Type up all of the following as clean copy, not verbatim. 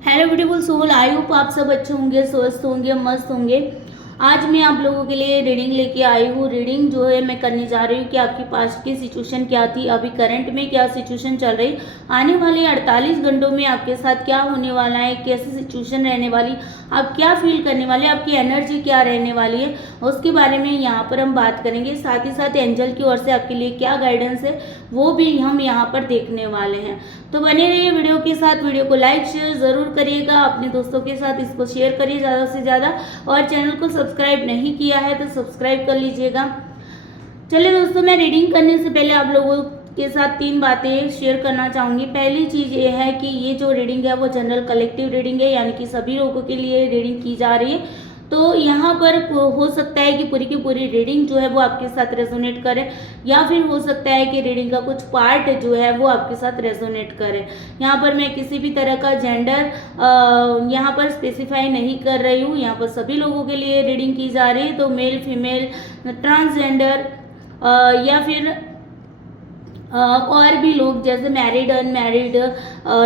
Hello beautiful soul, I hope आप सब अच्छे होंगे, स्वस्थ होंगे, मस्त होंगे। आज मैं आप लोगों के लिए रीडिंग लेके आई हूँ। रीडिंग जो है मैं करने जा रही हूँ कि आपकी पास्ट की सिचुएशन क्या थी, अभी करंट में क्या सिचुएशन चल रही, आने वाले 48 घंटों में आपके साथ क्या होने वाला है, कैसी सिचुएशन रहने वाली, आप क्या फील करने वाले, आपकी एनर्जी क्या रहने वाली है, उसके बारे में यहाँ पर हम बात करेंगे। साथ ही साथ एंजल की ओर से आपके लिए क्या गाइडेंस है वो भी हम यहाँ पर देखने वाले हैं। तो बने रहिए वीडियो के साथ। वीडियो को लाइक शेयर ज़रूर करिएगा, अपने दोस्तों के साथ इसको शेयर करिए ज़्यादा से ज़्यादा, और चैनल को सब्सक्राइब नहीं किया है तो सब्सक्राइब कर लीजिएगा। चलिए दोस्तों, मैं रीडिंग करने से पहले आप लोगों के साथ 3 बातें शेयर करना चाहूँगी। पहली चीज़ ये है कि ये जो रीडिंग है वो जनरल कलेक्टिव रीडिंग है, यानी कि सभी लोगों के लिए रीडिंग की जा रही है। तो यहाँ पर हो सकता है कि पूरी की पूरी रीडिंग जो है वो आपके साथ रेजोनेट करे, या फिर हो सकता है कि रीडिंग का कुछ पार्ट जो है वो आपके साथ रेजोनेट करे। यहाँ पर मैं किसी भी तरह का जेंडर यहाँ पर स्पेसिफाई नहीं कर रही हूँ। यहाँ पर सभी लोगों के लिए रीडिंग की जा रही है, तो मेल फीमेल ट्रांसजेंडर या फिर और भी लोग जैसे married unmarried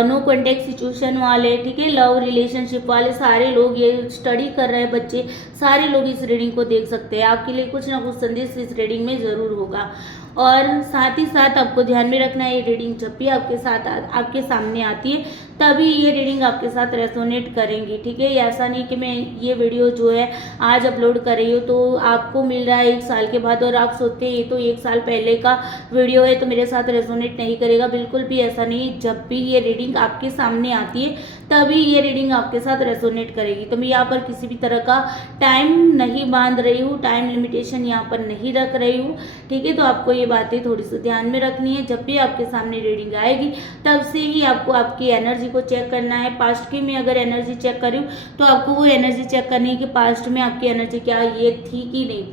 no contact situation वाले, ठीक है, लव रिलेशनशिप वाले सारे लोग, ये स्टडी कर रहे हैं बच्चे, सारे लोग इस रीडिंग को देख सकते हैं। आपके लिए कुछ ना कुछ संदेश इस रीडिंग में ज़रूर होगा। और साथ ही साथ आपको ध्यान में रखना है, ये रीडिंग जब भी आपके साथ आपके सामने आती है तभी ये रीडिंग आपके साथ रेजोनेट करेंगी, ठीक है। ऐसा नहीं कि मैं ये वीडियो जो है आज अपलोड कर रही हूँ तो आपको मिल रहा है 1 साल के बाद और आप सोचते हैं ये तो 1 साल पहले का वीडियो है तो मेरे साथ रेजोनेट नहीं करेगा। बिल्कुल भी ऐसा नहीं, जब भी ये रीडिंग आपके सामने आती है तभी ये रीडिंग आपके साथ रेजोनेट करेगी। तो मैं यहाँ पर किसी भी तरह का टाइम नहीं बांध रही हूँ, टाइम लिमिटेशन यहाँ पर नहीं रख रही हूँ, ठीक है। तो आपको ये बातें थोड़ी सी ध्यान में रखनी है। जब भी आपके सामने रीडिंग आएगी तब से ही आपको आपकी एनर्जी को चेक करना है। पास्ट की मैं अगर एनर्जी चेक कर रही हूँ तो आपको वो एनर्जी चेक करनी है कि पास्ट में आपकी एनर्जी क्या ये थी कि नहीं।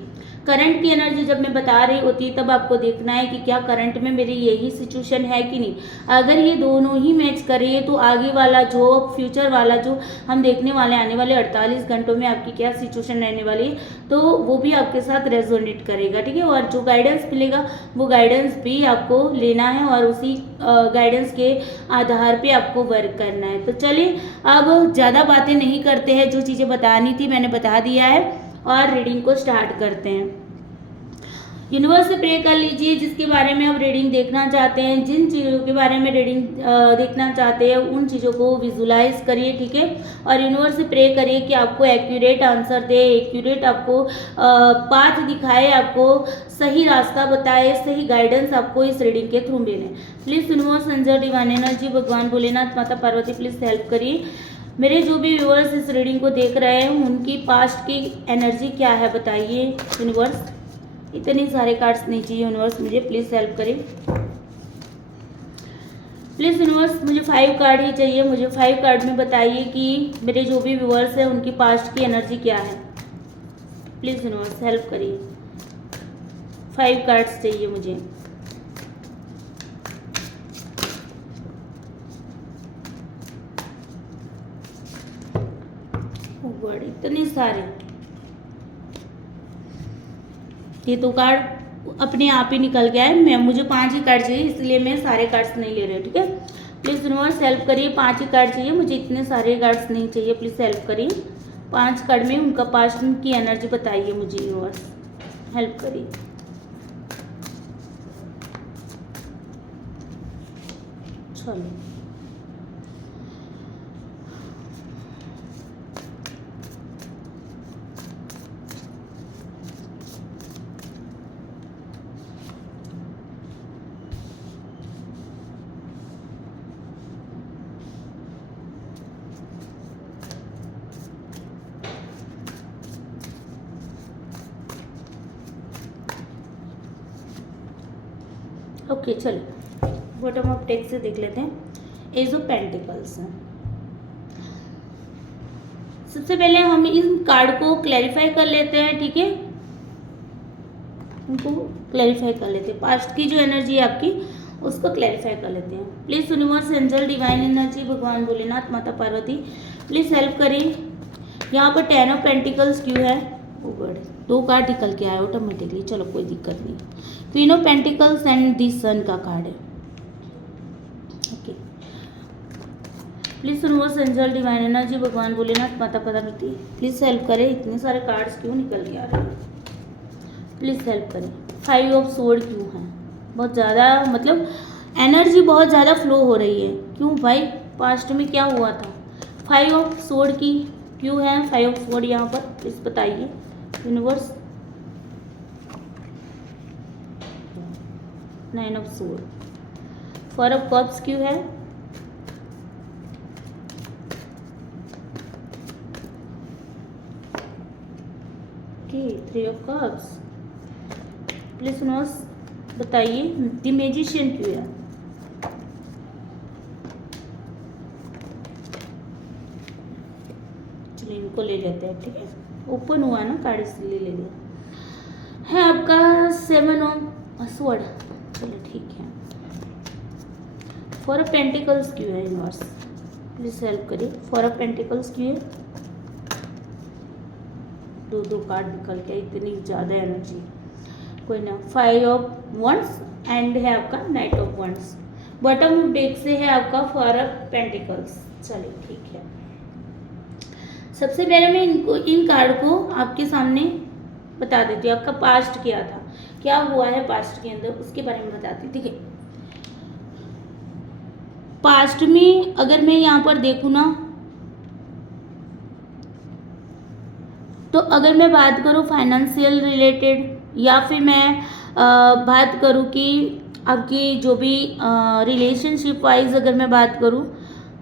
करंट की एनर्जी जब मैं बता रही होती है तब आपको देखना है कि क्या करंट में मेरी यही सिचुएशन है कि नहीं। अगर ये दोनों ही मैच कर रही है तो आगे वाला जो फ्यूचर वाला जो हम देखने वाले आने वाले 48 घंटों में आपकी क्या सिचुएशन रहने वाली है तो वो भी आपके साथ रेजोनेट करेगा, ठीक है। और जो गाइडेंस मिलेगा वो गाइडेंस भी आपको लेना है और उसी गाइडेंस के आधार पे आपको वर्क करना है। तो चलिए अब ज़्यादा बातें नहीं करते हैं, जो चीज़ें बतानी थी मैंने बता दिया है और रीडिंग को स्टार्ट करते हैं। यूनिवर्स से प्रे कर लीजिए जिसके बारे में आप रीडिंग देखना चाहते हैं, जिन चीज़ों के बारे में रीडिंग देखना चाहते हैं उन चीज़ों को विजुलाइज करिए, ठीक है। और यूनिवर्स से प्रे करिए कि आपको एक्यूरेट आंसर दे, एक्यूरेट आपको पाथ दिखाए, आपको सही रास्ता बताए, सही गाइडेंस आपको इस रीडिंग के थ्रू मिले। Please universe, angel, divine energy, भगवान भोलेनाथ, माता पार्वती, प्लीज़ हेल्प करिए। मेरे जो भी व्यूअर्स इस रीडिंग को देख रहे हैं उनकी पास्ट की एनर्जी क्या है बताइए यूनिवर्स। इतने सारे कार्ड्स नहीं चाहिए यूनिवर्स मुझे, प्लीज़ हेल्प करें। प्लीज़ यूनिवर्स मुझे 5 कार्ड ही चाहिए। मुझे 5 कार्ड में बताइए कि मेरे जो भी व्यूअर्स हैं उनकी पास्ट की एनर्जी क्या है। प्लीज़ यूनिवर्स हेल्प करिए, 5 कार्ड्स चाहिए मुझे। बड़े इतने सारे, ये तो कार्ड अपने आप ही निकल गया है। मुझे 5 ही कार्ड चाहिए इसलिए मैं सारे कार्ड्स नहीं ले रही हूँ, ठीक है। प्लीज़ यूनिवर्स हेल्प करिए, 5 ही कार्ड चाहिए मुझे, इतने सारे कार्ड्स नहीं चाहिए। प्लीज़ हेल्प करिए, 5 कार्ड में उनका पास्ट की एनर्जी बताइए मुझे यूनिवर्स, हेल्प करिए। चलो ओके, चलो बॉटम ऑफ टेक्स्ट से देख लेते हैं। एज ऑफ पेंटिकल्स, सबसे पहले हम इन कार्ड को क्लैरिफाई कर लेते हैं, ठीक है। उनको क्लैरिफाई कर लेते हैं, पास्ट की जो एनर्जी है आपकी उसको क्लैरिफाई कर लेते हैं। Please universe, angel, divine energy, भगवान भोलेनाथ, माता पार्वती, प्लीज़ हेल्प करिए। यहाँ पर 10 ऑफ पेंटिकल्स क्यों है, ऊपर 2 कार्ड निकल के आए ऑटोमेटिकली, चलो कोई दिक्कत नहीं। Queen of pentacles and the sun का कार्ड है, okay. Please universe angel divine energy भगवान भोलेनाथ माता पार्वती प्लीज़ हेल्प करें। इतने सारे कार्ड्स क्यों निकल के आ रहे हैं, प्लीज़ हेल्प करें। 5 ऑफ स्वॉर्ड क्यों है, बहुत ज़्यादा मतलब एनर्जी बहुत ज़्यादा फ्लो हो रही है, क्यों भाई, पास्ट में क्या हुआ था। 5 ऑफ स्वॉर्ड की क्यों है, 5 ऑफ स्वॉर्ड यहाँ पर, प्लीज़ बताइए universe. 9 of sword, 4 of cups क्यों है, okay 3 of cups, please universe बताइए द मैजिशियन क्यों है। चलिए इनको ले लेते हैं, ठीक है, ओपन हुआ ना कार्ड इसलिए ले लिया है आपका 7 ऑफ स्वॉर्ड। चलिए ठीक है, 4 ऑफ पेंटिकल्स क्यों है यूनिवर्स, प्लीज हेल्प करिए। 4 ऑफ पेंटिकल्स क्यों है, दो कार्ड निकल के, इतनी ज़्यादा एनर्जी, कोई ना। 5 ऑफ वंस एंड है आपका knight of wands. Bottom of deck से है आपका 4 ऑफ पेंटिकल्स। चलिए ठीक है, सबसे पहले मैं इन कार्ड को आपके सामने बता देती हूँ। आपका पास्ट क्या था, क्या हुआ है पास्ट के अंदर, उसके बारे में बताती हूँ, ठीक है। पास्ट में अगर मैं यहाँ पर देखूँ ना, तो अगर मैं बात करूँ फाइनेंशियल रिलेटेड या फिर मैं बात करूँ कि आपकी जो भी रिलेशनशिप वाइज अगर मैं बात करूँ,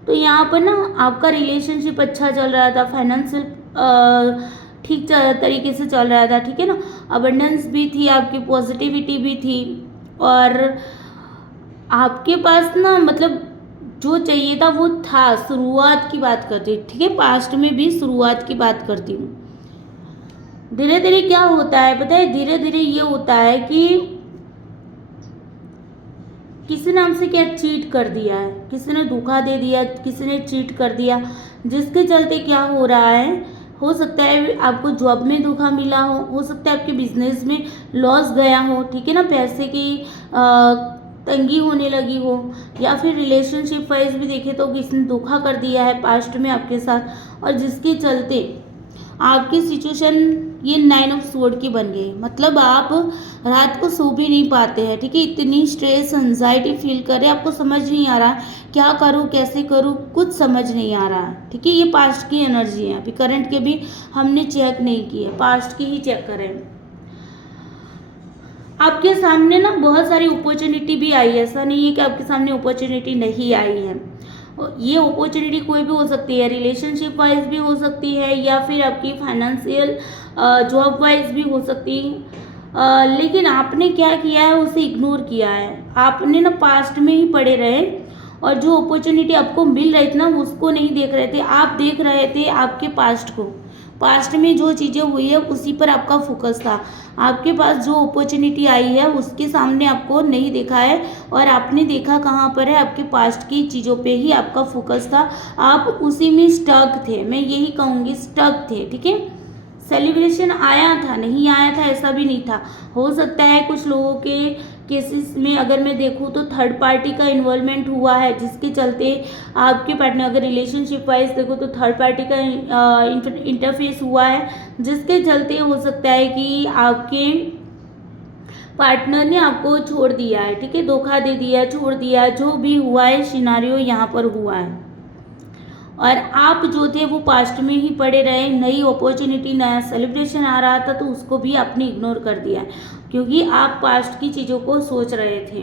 तो यहाँ पर ना आपका रिलेशनशिप अच्छा चल रहा था, फाइनेंशियल ठीक तरीके से चल रहा था, ठीक है ना। अबंडेंस भी थी आपकी, पॉजिटिविटी भी थी, और आपके पास ना मतलब जो चाहिए था वो था। शुरुआत की बात करती हूँ, ठीक है, पास्ट में भी शुरुआत की बात करती हूँ। धीरे धीरे क्या होता है पता है, धीरे धीरे ये होता है कि किसी ने हमसे क्या चीट कर दिया है, किसी ने धोखा दे दिया, किसी ने चीट कर दिया, जिसके चलते क्या हो रहा है, हो सकता है आपको जॉब में धोखा मिला हो सकता है आपके बिजनेस में लॉस गया हो, ठीक है ना, पैसे की तंगी होने लगी हो, या फिर रिलेशनशिप वाइज भी देखें तो किसी ने धोखा कर दिया है पास्ट में आपके साथ, और जिसके चलते आपकी सिचुएशन ये 9 ऑफ स्वॉर्ड की बन गई। मतलब आप रात को सो भी नहीं पाते हैं, ठीक है, इतनी स्ट्रेस एंजाइटी फील कर रहे हैं, आपको समझ नहीं आ रहा क्या करूँ कैसे करूँ, कुछ समझ नहीं आ रहा है, ठीक है। ये पास्ट की एनर्जी है, अभी करंट के भी हमने चेक नहीं किए, पास्ट की ही चेक करें। आपके सामने ना बहुत सारी अपॉर्चुनिटी भी आई है, ऐसा नहीं है कि आपके सामने अपॉर्चुनिटी नहीं आई है। ये अपॉर्चुनिटी कोई भी हो सकती है, रिलेशनशिप वाइज भी हो सकती है, या फिर आपकी फाइनेंशियल जॉब वाइज भी हो सकती है, लेकिन आपने क्या किया है, उसे इग्नोर किया है। आपने ना पास्ट में ही पड़े रहे, और जो अपॉर्चुनिटी आपको मिल रही थी ना उसको नहीं देख रहे थे, आप देख रहे थे आपके पास्ट को। पास्ट में जो चीज़ें हुई है उसी पर आपका फोकस था, आपके पास जो अपॉर्चुनिटी आई है उसके सामने आपको नहीं देखा है, और आपने देखा कहाँ पर है, आपके पास्ट की चीज़ों पे ही आपका फोकस था, आप उसी में स्टक थे, मैं यही कहूँगी स्टक थे, ठीक है। सेलिब्रेशन आया था, नहीं आया था ऐसा भी नहीं था। हो सकता है कुछ लोगों के केसेस में अगर मैं देखूँ तो थर्ड पार्टी का इन्वॉल्वमेंट हुआ है, जिसके चलते आपके पार्टनर, अगर रिलेशनशिप वाइज देखो तो थर्ड पार्टी का इंटरफेस हुआ है, जिसके चलते हो सकता है कि आपके पार्टनर ने आपको छोड़ दिया है, ठीक है, धोखा दे दिया, छोड़ दिया, जो भी हुआ है सिनारियो यहाँ पर हुआ है, और आप जो थे वो पास्ट में ही पड़े रहे। नई अपॉर्चुनिटी, नया सेलिब्रेशन आ रहा था तो उसको भी आपने इग्नोर कर दिया, क्योंकि आप पास्ट की चीज़ों को सोच रहे थे।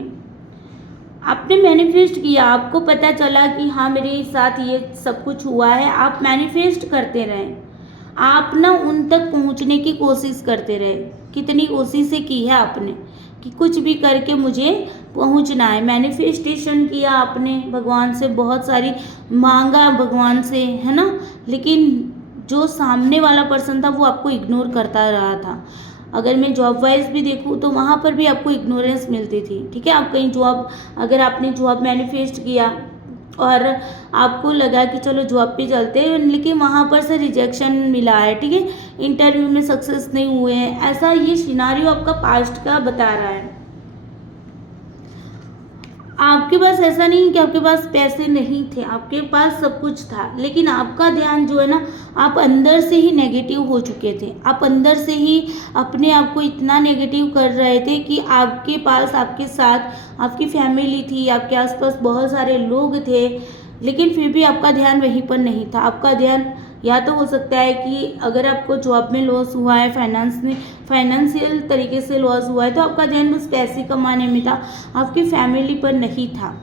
आपने मैनिफेस्ट किया, आपको पता चला कि हाँ मेरे साथ ये सब कुछ हुआ है, आप मैनिफेस्ट करते रहे, आप ना उन तक पहुंचने की कोशिश करते रहे। कितनी कोशिशें की है आपने कि कुछ भी करके मुझे पहुंचना है, मैनिफेस्टेशन किया आपने, भगवान से बहुत सारी मांगा भगवान से, है ना, लेकिन जो सामने वाला पर्सन था वो आपको इग्नोर करता रहा था। अगर मैं जॉब वाइज भी देखूँ तो वहाँ पर भी आपको इग्नोरेंस मिलती थी, ठीक है। आप कहीं जॉब, अगर आपने जॉब मैनिफेस्ट किया और आपको लगा कि चलो जॉब पे चलते हैं, लेकिन वहाँ पर से रिजेक्शन मिला है, ठीक है, इंटरव्यू में सक्सेस नहीं हुए हैं, ऐसा ये सिनारियो आपका पास्ट का बता रहा है। आपके पास ऐसा नहीं कि आपके पास पैसे नहीं थे, आपके पास सब कुछ था, लेकिन आपका ध्यान जो है ना, आप अंदर से ही नेगेटिव हो चुके थे। आप अंदर से ही अपने आप को इतना नेगेटिव कर रहे थे कि आपके पास, आपके साथ आपकी फैमिली थी, आपके आसपास बहुत सारे लोग थे, लेकिन फिर भी आपका ध्यान वहीं पर नहीं था। आपका ध्यान या तो हो सकता है कि अगर आपको जॉब में लॉस हुआ है, फाइनेंशियल तरीके से लॉस हुआ है, तो आपका ध्यान बस पैसे कमाने में था, आपकी फैमिली पर नहीं था।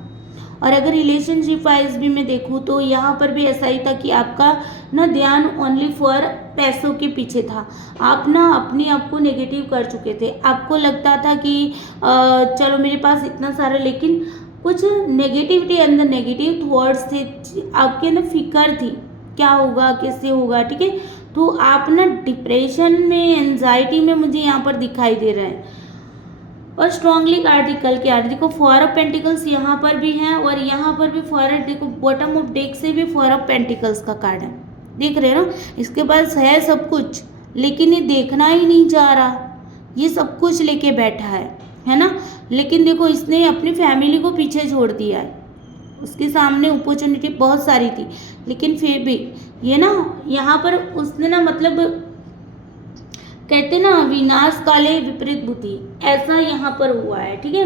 और अगर रिलेशनशिप वाइज भी मैं देखूँ तो यहाँ पर भी ऐसा ही था कि आपका ना ध्यान ओनली फॉर पैसों के पीछे था। आप ना अपने आप को नेगेटिव कर चुके थे। आपको लगता था कि चलो मेरे पास इतना सारा, लेकिन कुछ नेगेटिविटी अंदर, नेगेटिव थॉट्स थे, आपके अंदर फिक्र थी क्या होगा, कैसे होगा, ठीक है। तो आप ना डिप्रेशन में, एंजाइटी में मुझे यहाँ पर दिखाई दे रहा है। और स्ट्रांगली कार्ड निकल के आ रही है। देखो 4 ऑफ पेंटिकल्स यहाँ पर भी हैं और यहाँ पर भी 4, देखो बॉटम ऑफ डेक से भी 4 ऑफ पेंटिकल्स का कार्ड है, देख रहे हो ना। इसके पास है सब कुछ, लेकिन ये देखना ही नहीं चाह रहा, ये सब कुछ लेके बैठा है ना। लेकिन देखो इसने अपनी फैमिली को पीछे छोड़ दिया है, उसके सामने अपॉर्चुनिटी बहुत सारी थी, लेकिन फिर भी ये ना यहाँ पर उसने ना, मतलब कहते ना विनाश काले विपरीत बुद्धि, ऐसा यहाँ पर हुआ है, ठीक है।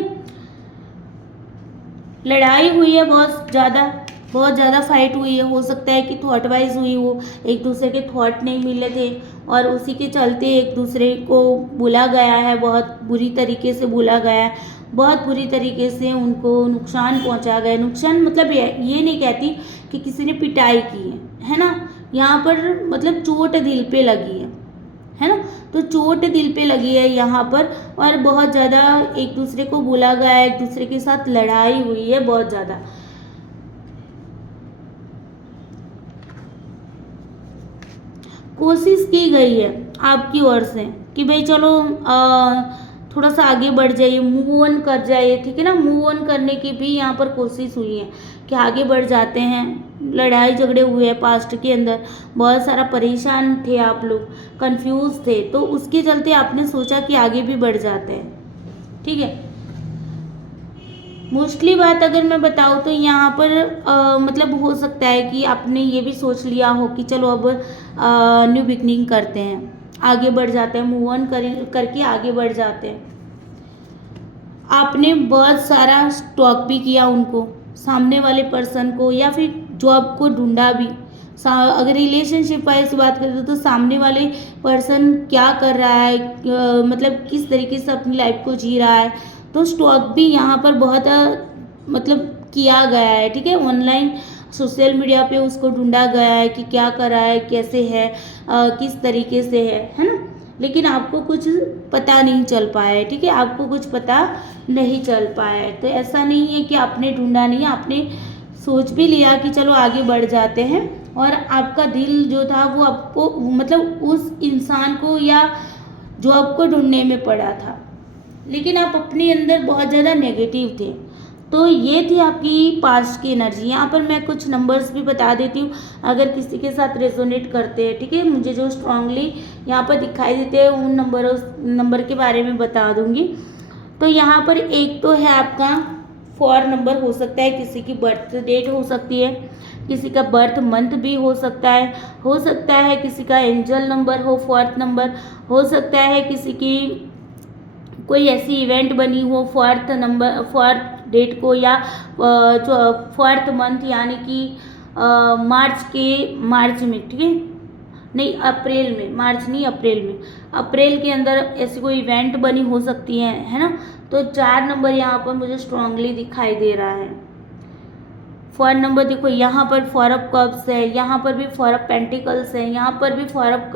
लड़ाई हुई है बहुत ज़्यादा फाइट हुई है। हो सकता है कि थॉट वाइज हुई हो, एक दूसरे के थॉट नहीं मिले थे और उसी के चलते एक दूसरे को बोला गया है, बहुत बुरी तरीके से बोला गया है, बहुत बुरी तरीके से उनको नुकसान पहुंचा गया। नुकसान मतलब ये नहीं कहती कि किसी ने पिटाई की है ना, यहाँ पर मतलब चोट दिल पे लगी है ना। तो चोट दिल पे लगी है यहाँ पर, और बहुत ज़्यादा एक दूसरे को बोला गया है, एक दूसरे के साथ लड़ाई हुई है बहुत ज़्यादा। कोशिश की गई है आपकी ओर से कि भाई चलो थोड़ा सा आगे बढ़ जाइए, मूव ऑन कर जाइए, ठीक है ना। मूव ऑन करने की भी यहाँ पर कोशिश हुई है कि आगे बढ़ जाते हैं। लड़ाई झगड़े हुए हैं पास्ट के अंदर, बहुत सारा परेशान थे आप लोग, कंफ्यूज थे, तो उसके चलते आपने सोचा कि आगे भी बढ़ जाते हैं, ठीक है। मोस्टली बात अगर मैं बताऊँ तो यहाँ पर मतलब हो सकता है कि आपने ये भी सोच लिया हो कि चलो अब न्यू बिगनिंग करते हैं, आगे बढ़ जाते हैं, मूव ऑन करके आगे बढ़ जाते हैं। आपने बहुत सारा स्टॉक भी किया उनको, सामने वाले पर्सन को, या फिर जॉब को ढूंढा भी। अगर रिलेशनशिप वाइज बात करें तो सामने वाले पर्सन क्या कर रहा है, मतलब किस तरीके से अपनी लाइफ को जी रहा है, तो स्टॉक भी यहाँ पर बहुत मतलब किया गया है, ठीक है। ऑनलाइन सोशल मीडिया पे उसको ढूंढा गया है कि क्या कर रहा है, कैसे है, किस तरीके से है ना। लेकिन आपको कुछ पता नहीं चल पाया है, ठीक है, आपको कुछ पता नहीं चल पाया है। तो ऐसा नहीं है कि आपने ढूंढा नहीं, आपने सोच भी लिया कि चलो आगे बढ़ जाते हैं, और आपका दिल जो था वो आपको मतलब उस इंसान को या जॉब को ढूंढने में पड़ा था, लेकिन आप अपने अंदर बहुत ज़्यादा नेगेटिव थे। तो ये थी आपकी पास्ट की एनर्जी। यहाँ पर मैं कुछ नंबर्स भी बता देती हूँ, अगर किसी के साथ रेजोनेट करते हैं, ठीक है, मुझे जो स्ट्रांगली यहाँ पर दिखाई देते हैं उन नंबर के बारे में बता दूँगी। तो यहाँ पर एक तो है आपका 4 नंबर, हो सकता है किसी की बर्थ डेट हो सकती है, किसी का बर्थ मंथ भी हो सकता है किसी का एंजल नंबर हो 4th नंबर, हो सकता है किसी की कोई ऐसी इवेंट बनी हो 4th डेट को, या 4th मंथ यानी कि मार्च में, ठीक है, नहीं अप्रैल में, मार्च नहीं अप्रैल में, अप्रैल के अंदर ऐसी कोई इवेंट बनी हो सकती है ना। तो 4 नंबर यहाँ पर मुझे स्ट्रांगली दिखाई दे रहा है। 4 नंबर देखो यहाँ पर 4 ऑफ कप्स है, यहाँ पर भी 4 ऑफ पेंटिकल्स है, यहाँ पर भी 4 ऑफ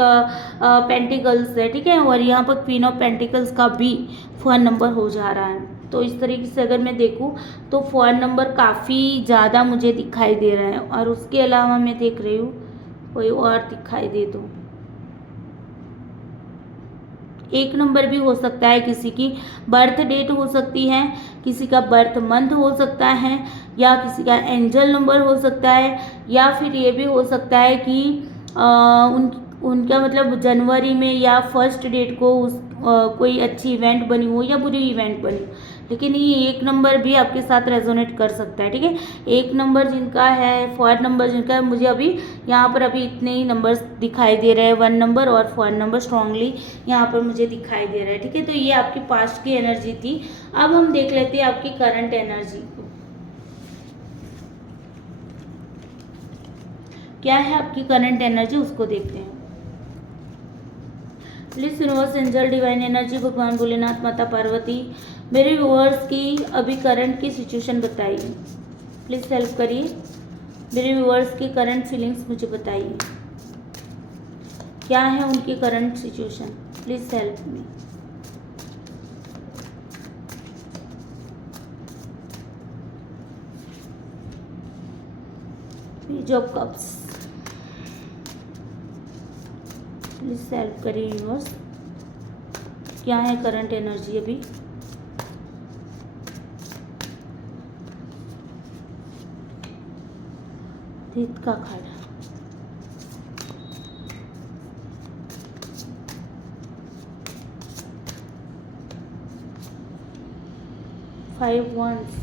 पेंटिकल्स है, ठीक है, और यहाँ पर क्वीन ऑफ पेंटिकल्स का भी 4 नंबर हो जा रहा है। तो इस तरीके से अगर मैं देखूँ तो 4 नंबर काफ़ी ज़्यादा मुझे दिखाई दे रहा है। और उसके अलावा मैं देख रही हूँ कोई और दिखाई दे तो 1 नंबर भी हो सकता है, किसी की बर्थ डेट हो सकती है, किसी का बर्थ मंथ हो सकता है, या किसी का एंजल नंबर हो सकता है, या फिर ये भी हो सकता है कि उनका मतलब जनवरी में या 1st डेट को कोई अच्छी इवेंट बनी हो या बुरी इवेंट बनी हो, लेकिन ये 1 नंबर भी आपके साथ रेजोनेट कर सकता है, ठीक है। 1 नंबर जिनका है, 4 नंबर जिनका है, मुझे अभी यहाँ पर अभी इतने ही नंबर्स दिखाई दे रहे हैं, 1 नंबर और 4 नंबर स्ट्रांगली यहाँ पर मुझे दिखाई दे रहा है, ठीक है। तो ये आपकी पास्ट की एनर्जी थी। अब हम देख लेते हैं आपकी करंट एनर्जी को। क्या है आपकी करंट एनर्जी, उसको देखते हैं। Please universe, angel, divine energy, भगवान भोलेनाथ, माता पार्वती, मेरे व्यूअर्स की अभी करंट की सिचुएशन बताइए। प्लीज हेल्प करिए, मेरे व्यूअर्स की करंट फीलिंग्स मुझे बताइए, क्या है उनकी current situation. Please help me. Page of cups, please help करिए यूनिवर्स, क्या है करंट एनर्जी अभी। रेत का खाड़ा, 5 wands,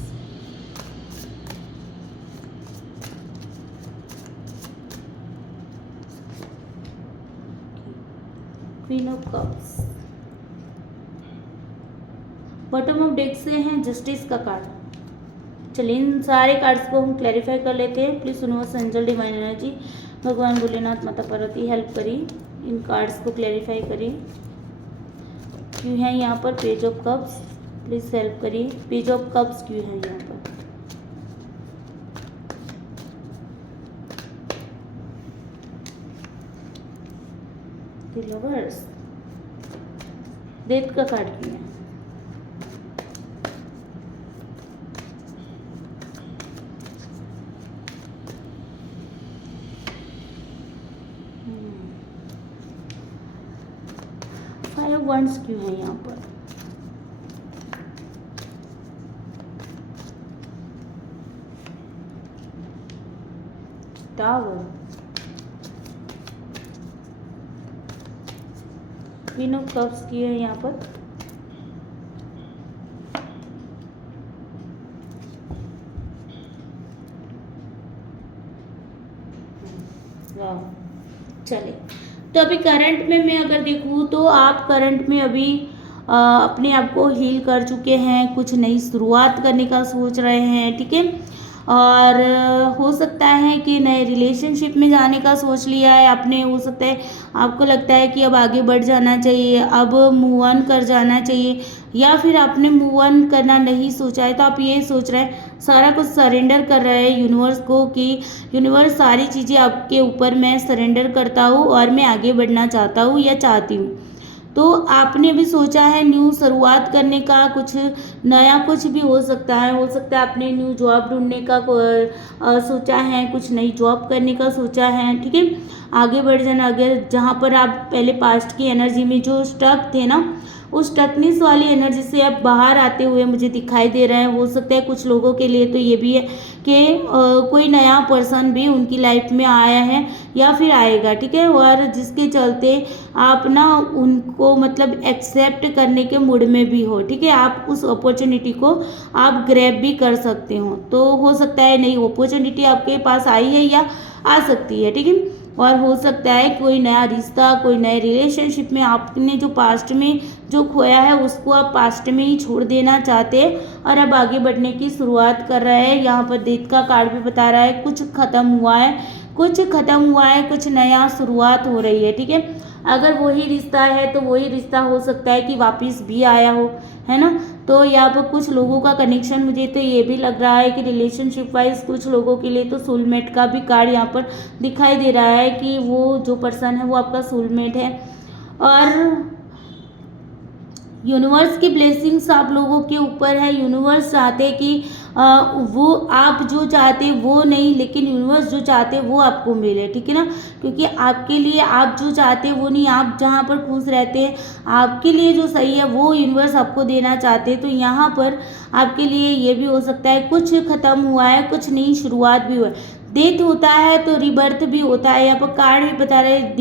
queen of cups, bottom of deck से हैं जस्टिस का कार्ड। चलिए इन सारे कार्ड्स को हम क्लैरिफाई कर लेते हैं। Please universe, angel, divine energy, भगवान भोलेनाथ, माता पार्वती, हेल्प करिए, इन कार्ड्स को क्लैरिफाई करिए। क्यों है यहाँ पर page of cups, please help करिए, पेज ऑफ कप्स क्यों है यहाँ पर। लवर्स, डेथ का कार्ड क्यों है। फाइव वंड्स क्यों है यहाँ पर। टावर, क्वीन ऑफ कप्स की है यहाँ पर। वाह, चले तो अभी करंट में मैं अगर देखूँ तो आप करंट में अभी अपने आप को हील कर चुके हैं, कुछ नई शुरुआत करने का सोच रहे हैं, ठीक है। और हो सकता है कि नए रिलेशनशिप में जाने का सोच लिया है आपने। हो सकता है आपको लगता है कि अब आगे बढ़ जाना चाहिए, अब मूव ऑन कर जाना चाहिए, या फिर आपने मूव ऑन करना नहीं सोचा है तो आप ये सोच रहे हैं, सारा कुछ सरेंडर कर रहे हैं यूनिवर्स को कि यूनिवर्स सारी चीज़ें आपके ऊपर मैं सरेंडर करता हूँ और मैं आगे बढ़ना चाहता हूँ या चाहती हूँ। तो आपने भी सोचा है न्यू शुरुआत करने का, कुछ नया कुछ भी हो सकता है। आपने न्यू जॉब ढूंढने का सोचा है, कुछ नई जॉब करने का सोचा है, ठीक है। आगे बढ़ जाना, अगर जहाँ पर आप पहले पास्ट की एनर्जी में जो स्टक थे ना, उस स्टकनेस वाली एनर्जी से आप बाहर आते हुए मुझे दिखाई दे रहे हैं। हो सकता है कुछ लोगों के लिए तो ये भी है कि कोई नया पर्सन भी उनकी लाइफ में आया है या फिर आएगा, ठीक है। और जिसके चलते आप ना उनको मतलब एक्सेप्ट करने के मूड में भी हो, ठीक है। आप उस अपॉर्चुनिटी को आप ग्रैब भी कर सकते हो। तो हो सकता है नई अपॉर्चुनिटी आपके पास आई है या आ सकती है, ठीक है। और हो सकता है कोई नया रिश्ता, कोई नए रिलेशनशिप में आपने जो पास्ट में जो खोया है उसको आप पास्ट में ही छोड़ देना चाहते हैं और अब आगे बढ़ने की शुरुआत कर रहे हैं। यहाँ पर डेथ का कार्ड भी बता रहा है कुछ खत्म हुआ है, कुछ नया शुरुआत हो रही है, ठीक है। अगर वही रिश्ता है तो वही रिश्ता हो सकता है कि वापस भी आया हो, है ना। तो यहाँ पर कुछ लोगों का कनेक्शन, मुझे तो ये भी लग रहा है कि रिलेशनशिप वाइज कुछ लोगों के लिए तो सोलमेट का भी कार्ड यहाँ पर दिखाई दे रहा है कि वो जो पर्सन है वो आपका सोलमेट है। और यूनिवर्स की ब्लेसिंग्स आप लोगों के ऊपर है। यूनिवर्स चाहते कि वो आप जो चाहते वो नहीं, लेकिन यूनिवर्स जो चाहते वो आपको मिले, ठीक है ना। क्योंकि आपके लिए आप जो चाहते वो नहीं, आप जहाँ पर खुश रहते हैं आपके लिए जो सही है वो यूनिवर्स आपको देना चाहते। तो यहाँ पर आपके लिए ये भी हो सकता है कुछ ख़त्म हुआ है, कुछ नई शुरुआत भी हुआ है। डेथ होता है तो रिबर्थ भी होता है। यहाँ पर कार्ड भी बता रहे हैं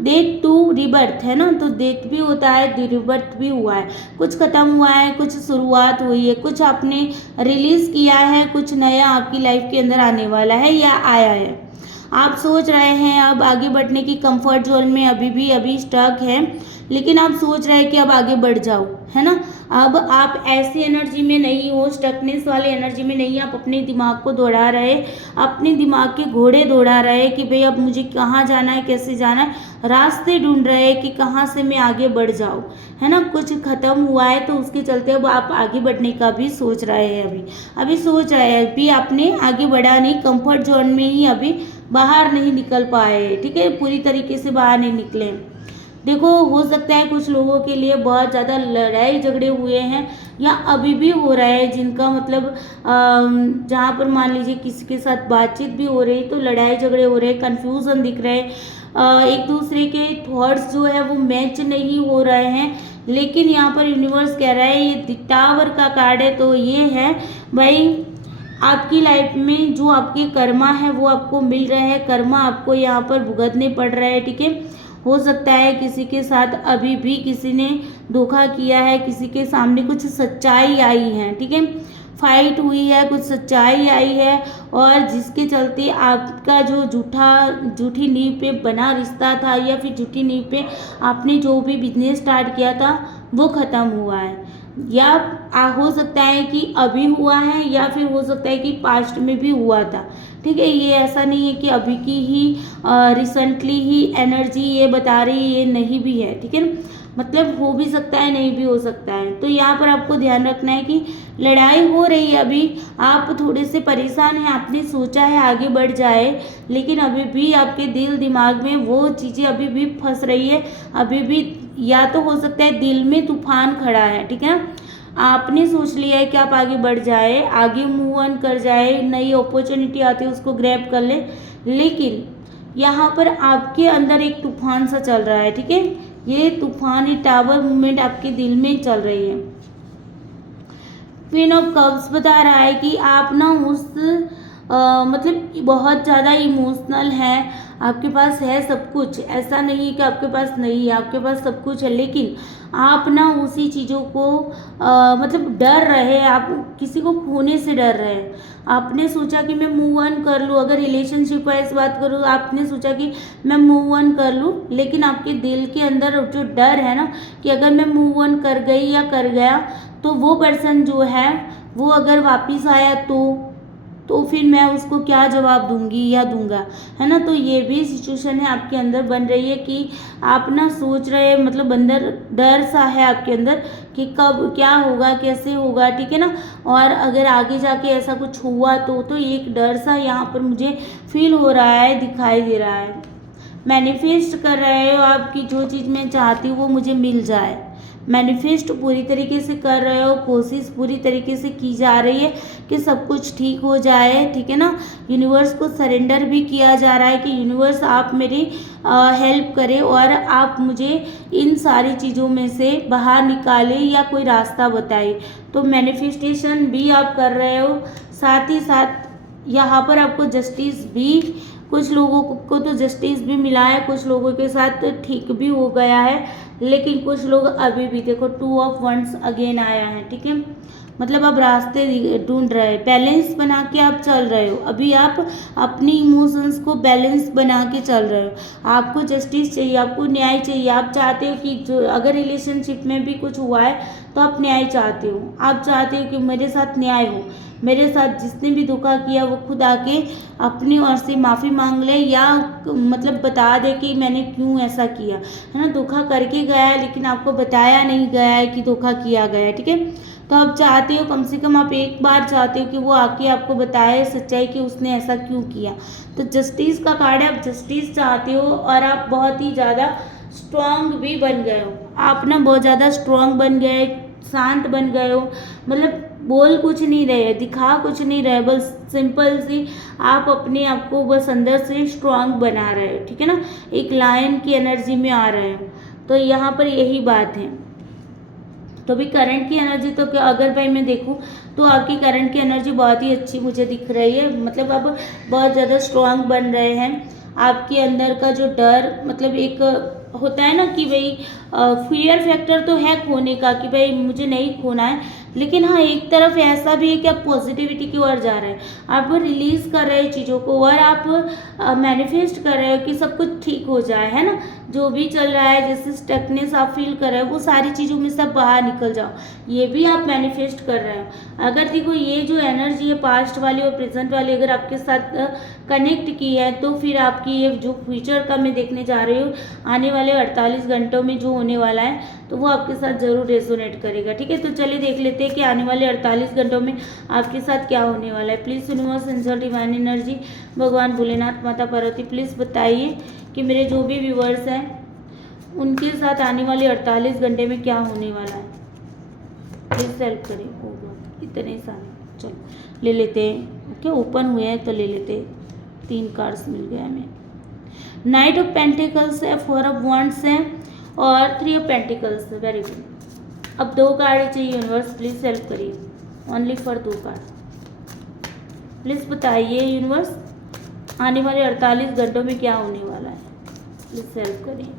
डेथ टू रिबर्थ है ना, तो डेथ भी होता है, रिबर्थ भी हुआ है। कुछ खत्म हुआ है, कुछ शुरुआत हुई है, कुछ आपने रिलीज किया है, कुछ नया आपकी लाइफ के अंदर आने वाला है या आया है। आप सोच रहे हैं अब आगे बढ़ने की, कंफर्ट जोन में अभी स्टक है, लेकिन आप सोच रहे हैं कि अब आगे बढ़ जाओ, है ना। अब आप ऐसी एनर्जी में नहीं हो, स्टकनेस वाली एनर्जी में नहीं, आप अपने दिमाग को दौड़ा रहे, अपने दिमाग के घोड़े दौड़ा रहे कि भाई अब मुझे कहाँ जाना है, कैसे जाना है, रास्ते ढूंढ रहे हैं कि कहाँ से मैं आगे बढ़ जाऊँ, है ना। कुछ खत्म हुआ है तो उसके चलते अब आप आगे बढ़ने का भी सोच रहे हैं, अभी सोच रहे हैं, अभी आपने आगे बढ़ा नहीं, कंफर्ट जोन में ही अभी बाहर नहीं निकल पाए, ठीक है, पूरी तरीके से बाहर नहीं निकले। देखो, हो सकता है कुछ लोगों के लिए बहुत ज़्यादा लड़ाई झगड़े हुए हैं या अभी भी हो रहा है, जिनका मतलब जहाँ पर मान लीजिए किसी के साथ बातचीत भी हो रही, तो लड़ाई झगड़े हो रहे, कन्फ्यूज़न दिख रहे, एक दूसरे के थॉट्स जो है वो मैच नहीं हो रहे हैं। लेकिन यहाँ पर यूनिवर्स कह रहा है, ये टावर का कार्ड है, तो ये है भाई आपकी लाइफ में जो आपके कर्मा है वो आपको मिल रहे हैं, कर्मा आपको यहाँ पर भुगतने पड़ रहे हैं, ठीक है। हो सकता है किसी के साथ अभी भी किसी ने धोखा किया है, किसी के सामने कुछ सच्चाई आई है, ठीक है, फाइट हुई है, कुछ सच्चाई आई है, और जिसके चलते आपका जो झूठी नींव पे बना रिश्ता था या फिर झूठी नींव पे आपने जो भी बिजनेस स्टार्ट किया था वो ख़त्म हुआ है, या हो सकता है कि अभी हुआ है या फिर हो सकता है कि पास्ट में भी हुआ था, ठीक है। ये ऐसा नहीं है कि अभी की ही रिसेंटली ही एनर्जी ये बता रही है, ये नहीं भी है, ठीक है ना, मतलब हो भी सकता है, नहीं भी हो सकता है। तो यहाँ पर आपको ध्यान रखना है कि लड़ाई हो रही है, अभी आप थोड़े से परेशान हैं, आपने सोचा है आगे बढ़ जाए, लेकिन अभी भी आपके दिल दिमाग में वो चीज़ें अभी भी फंस रही है, अभी भी, या तो हो सकता है दिल में तूफान खड़ा है, ठीक है ना। आपने सोच लिया है कि आप आगे बढ़ जाए, आगे मूव ऑन कर जाए, नई अपॉर्चुनिटी आती है उसको ग्रैब कर ले, लेकिन यहाँ पर आपके अंदर एक तूफान सा चल रहा है, ठीक है। ये तूफान, ये टावर मूवमेंट आपके दिल में चल रही है। क्वीन ऑफ कप्स बता रहा है कि आप ना उस मतलब बहुत ज़्यादा इमोशनल हैं, आपके पास है सब कुछ, ऐसा नहीं है कि आपके पास नहीं है, आपके पास सब कुछ है, लेकिन आप ना उसी चीज़ों को मतलब डर रहे, आप किसी को खोने से डर रहे हैं। आपने सोचा कि मैं मूव ऑन कर लूँ, अगर रिलेशनशिप वाइज बात करूँ, आपने सोचा कि मैं मूव ऑन कर लूँ, लेकिन आपके दिल के अंदर जो डर है ना कि अगर मैं मूव ऑन कर गई या कर गया तो वो पर्सन जो है वो अगर वापस आया तो फिर मैं उसको क्या जवाब दूंगी या दूंगा, है ना। तो ये भी सिचुएशन है आपके अंदर बन रही है कि आप ना सोच रहे, मतलब अंदर डर सा है आपके अंदर कि कब क्या होगा, कैसे होगा, ठीक है ना। और अगर आगे जाके ऐसा कुछ हुआ तो एक डर सा यहाँ पर मुझे फील हो रहा है, दिखाई दे रहा है। मैनिफेस्ट कर रहे हो आप कि जो चीज़ मैं चाहती हूँ वो मुझे मिल जाए, मैनिफेस्ट पूरी तरीके से कर रहे हो, कोशिश पूरी तरीके से की जा रही है कि सब कुछ ठीक हो जाए, ठीक है ना। यूनिवर्स को सरेंडर भी किया जा रहा है कि यूनिवर्स आप मेरी हेल्प करें और आप मुझे इन सारी चीज़ों में से बाहर निकालें या कोई रास्ता बताए। तो मैनिफेस्टेशन भी आप कर रहे हो, साथ ही साथ यहाँ पर आपको जस्टिस भी, कुछ लोगों को तो जस्टिस भी मिला है, कुछ लोगों के साथ ठीक भी हो गया है, लेकिन कुछ लोग अभी भी, देखो 2 ऑफ वंस अगेन आया है, ठीक है, मतलब अब रास्ते ढूंढ रहे हैं, बैलेंस बना के आप चल रहे हो, अभी आप अपनी इमोशंस को बैलेंस बना के चल रहे हो। आपको जस्टिस चाहिए, आपको न्याय चाहिए, आप चाहते हो कि जो अगर रिलेशनशिप में भी कुछ हुआ है तो आप न्याय चाहते हो, आप चाहते हो कि मेरे साथ न्याय हो, मेरे साथ जिसने भी धोखा किया वो खुद आके अपनी ओर से माफ़ी मांग ले या मतलब बता दे कि मैंने क्यों ऐसा किया, है ना। धोखा करके गया है लेकिन आपको बताया नहीं गया है कि धोखा किया गया है, ठीक है। तो आप चाहते हो, कम से कम आप एक बार चाहते हो कि वो आके आपको बताए सच्चाई कि उसने ऐसा क्यों किया। तो जस्टिस का कार्ड है, आप जस्टिस चाहते हो और आप बहुत ही ज़्यादा स्ट्रांग भी बन गए हो, आप ना बहुत ज़्यादा स्ट्रांग बन गए, शांत बन गए हो, मतलब बोल कुछ नहीं रहे, दिखा कुछ नहीं रहे, बस सिंपल सी आप अपने आप को बस अंदर से स्ट्रांग बना रहे हो, ठीक है ना, एक लायन की एनर्जी में आ रहे हो। तो यहाँ पर यही बात है। तो भी करंट की एनर्जी तो क्या, अगर भाई मैं देखूँ तो आपकी करंट की एनर्जी बहुत ही अच्छी मुझे दिख रही है, मतलब अब बहुत ज़्यादा स्ट्रांग बन रहे हैं। आपके अंदर का जो डर, मतलब एक होता है ना कि भाई फियर फैक्टर तो है खोने का कि भाई मुझे नहीं खोना है, लेकिन हाँ एक तरफ ऐसा भी है कि आप पॉजिटिविटी की ओर जा रहे हैं, आप रिलीज कर रहे हैं चीज़ों को और आप मैनिफेस्ट कर रहे हो कि सब कुछ ठीक हो जाए, है ना। जो भी चल रहा है, जैसे स्टकनेस आप फील कर रहे हो, वो सारी चीज़ों में सब बाहर निकल जाओ, ये भी आप मैनिफेस्ट कर रहे हो। अगर देखो ये जो एनर्जी है पास्ट वाली और प्रेजेंट वाली अगर आपके साथ कनेक्ट की है, तो फिर आपकी ये जो फ्यूचर का मैं देखने जा रही हूँ आने वाले 48 घंटों में जो होने वाला है, तो वो आपके साथ ज़रूर रेजोनेट करेगा। ठीक है, तो चलिए देख लेते हैं कि आने वाले 48 घंटों में आपके साथ क्या होने वाला है। Please universe, angel, divine energy, भगवान भोलेनाथ, माता पार्वती, प्लीज़ बताइए कि मेरे जो भी व्यूवर्स हैं उनके साथ आने वाले 48 घंटे में क्या होने वाला है। प्लीज़ हेल्प करें। होगा इतने सारे, चलो ले लेते हैं। ओके, ओपन हुए हैं तो ले लेते हैं। 3 कार्ड्स मिल गए हमें। नाइट ऑफ पेंटिकल्स है, 4 ऑफ वॉन्ड्स है और 3 ऑफ पेंटिकल्स है। Very good. अब 2 कार्ड चाहिए यूनिवर्स, प्लीज़ हेल्प करिए। Only for 2 card. प्लीज़ बताइए यूनिवर्स आने वाले 48 घंटों में क्या होने वाला है। प्लीज़ हेल्प करिए।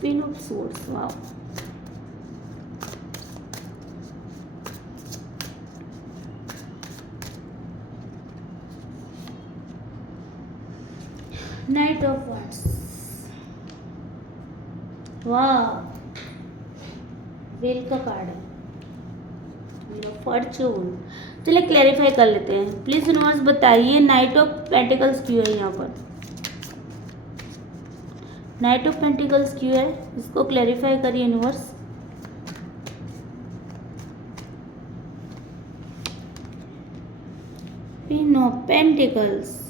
Queen of swords, wow. Night of wands, वाह। वेल का कार्ड है, फॉर्चून। चलिए क्लैरिफाई कर लेते हैं। प्लीज यूनिवर्स बताइए नाइट ऑफ पेंटिकल्स क्यों है यहाँ पर। नाइट ऑफ पेंटिकल्स क्यों है, इसको क्लैरिफाई करिए universe. Queen of pentacles,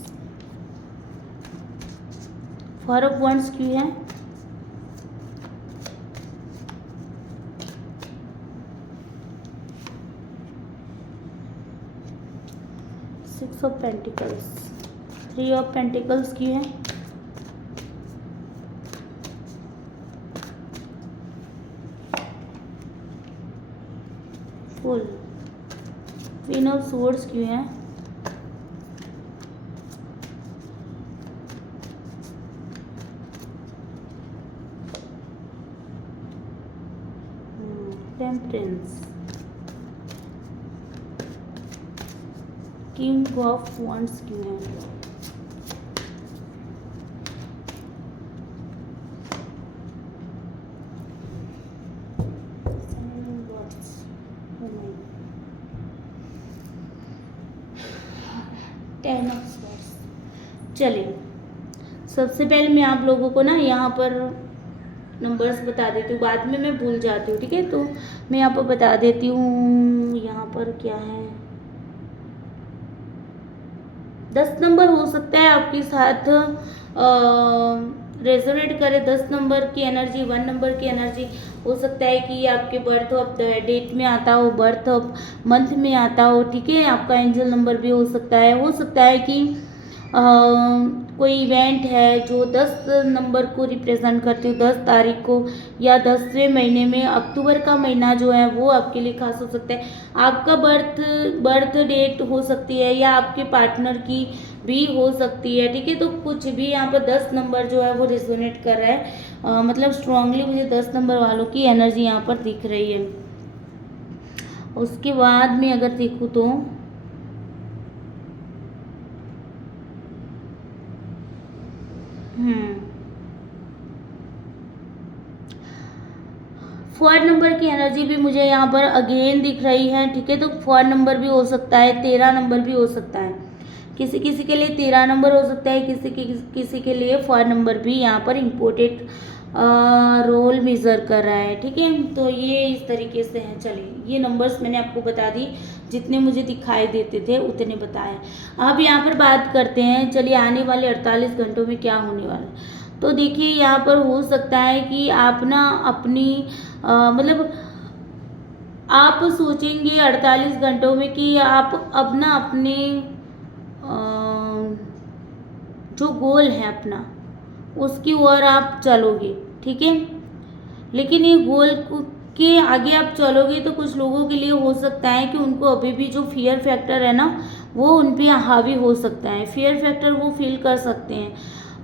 4 of wands क्यों है। Six of pentacles, 3 of pentacles क्यों है। फुल। क्वीन ऑफ स्वॉर्ड्स क्यों है। टेम्परेंस। किंग ऑफ वॉन्ड्स क्यों है। Ten of swords. चलिए सबसे पहले मैं आप लोगों को ना यहाँ पर नंबर्स बता देती हूँ, बाद में मैं भूल जाती हूँ। ठीक है, तो मैं यहाँ पर बता देती हूँ। यहाँ पर क्या है, 10 नंबर हो सकता है आपके साथ रेजोनेट करे। 10 नंबर की एनर्जी, 1 नंबर की एनर्जी हो सकता है कि आपके बर्थ ऑफ डेट में आता हो, बर्थ ऑफ मंथ में आता हो। ठीक है, आपका एंजल नंबर भी हो सकता है। हो सकता है कि कोई इवेंट है जो 10 नंबर को रिप्रेजेंट करती हो, 10 तारीख को या 10वें महीने में, अक्टूबर का महीना जो है वो आपके लिए खास हो सकता है। आपका बर्थ डेट हो सकती है या आपके पार्टनर की भी हो सकती है। ठीक है, तो कुछ भी यहाँ पर 10 नंबर जो है वो रिजोनेट कर रहा है। मतलब स्ट्रांगली मुझे 10 नंबर वालों की एनर्जी यहाँ पर दिख रही है। उसके बाद में अगर देखूँ तो फोर नंबर की एनर्जी भी मुझे यहाँ पर अगेन दिख रही है। ठीक है, तो 4 नंबर भी हो सकता है, 13 नंबर भी हो सकता है। किसी किसी के लिए 13 नंबर हो सकता है, किसी के लिए 4 नंबर भी यहाँ पर इम्पोर्टेंट रोल मेजर कर रहा है। ठीक है, तो ये इस तरीके से है। चलिए ये नंबर्स मैंने आपको बता दी, जितने मुझे दिखाई देते थे उतने बताए। अब यहाँ पर बात करते हैं, चलिए आने वाले 48 घंटों में क्या होने वाला है। तो देखिए यहाँ पर हो सकता है कि आप ना अपनी मतलब आप सोचेंगे 48 घंटों में कि आप अब ना अपने जो गोल है अपना, उसकी ओर आप चलोगे। ठीक है। लेकिन ये गोल के आगे आप चलोगे तो कुछ लोगों के लिए हो सकता है कि उनको अभी भी जो फियर फैक्टर है ना वो उन पे हावी हो सकता है, फियर फैक्टर वो फील कर सकते हैं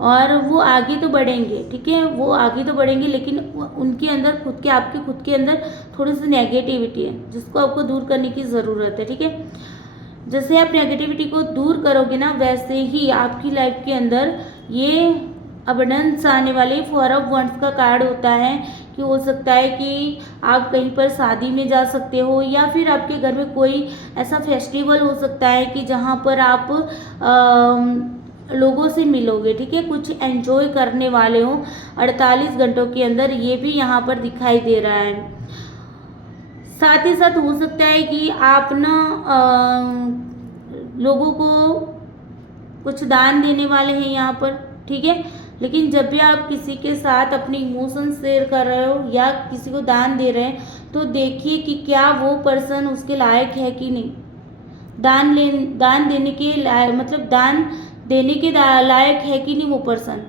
और वो आगे तो बढ़ेंगे, ठीक है, वो आगे तो बढ़ेंगे, लेकिन उनके अंदर आपके खुद के अंदर थोड़ी सी नेगेटिविटी है जिसको आपको दूर करने की ज़रूरत है, ठीक है। जैसे आप नेगेटिविटी को दूर करोगे ना वैसे ही आपकी लाइफ के अंदर ये अबंडेंस आने वाली 4 ऑफ वंड्स का कार्ड होता है कि हो सकता है कि आप कहीं पर शादी में जा सकते हो या फिर आपके घर में कोई ऐसा फेस्टिवल हो सकता है कि जहाँ पर आप लोगों से मिलोगे, ठीक है, कुछ एंजॉय करने वाले हो 48 घंटों के अंदर, ये भी यहाँ पर दिखाई दे रहा है। साथ ही साथ हो सकता है कि आप ना लोगों को कुछ दान देने वाले हैं यहाँ पर, ठीक है। लेकिन जब भी आप किसी के साथ अपने इमोशंस शेयर कर रहे हो या किसी को दान दे रहे हैं तो देखिए कि क्या वो पर्सन उसके लायक है कि नहीं। दान देने के लायक मतलब दान देने के लायक है कि नहीं वो पर्सन,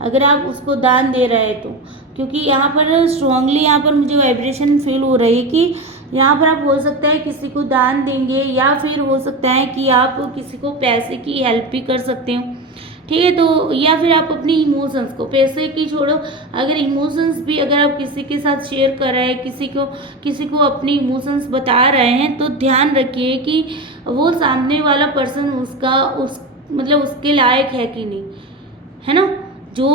अगर आप उसको दान दे रहे हैं तो। क्योंकि यहाँ पर स्ट्रांगली यहाँ पर मुझे वाइब्रेशन फील हो रही है कि यहाँ पर आप हो सकता है किसी को दान देंगे या फिर हो सकता है कि आप किसी को पैसे की हेल्प भी कर सकते हो, ठीक है। तो या फिर आप अपनी इमोशंस को, पैसे की छोड़ो, अगर इमोशंस भी अगर आप किसी के साथ शेयर कर रहे हैं, किसी को अपनी इमोशंस बता रहे हैं तो ध्यान रखिए कि वो सामने वाला पर्सन मतलब उसके लायक है कि नहीं, है ना। जो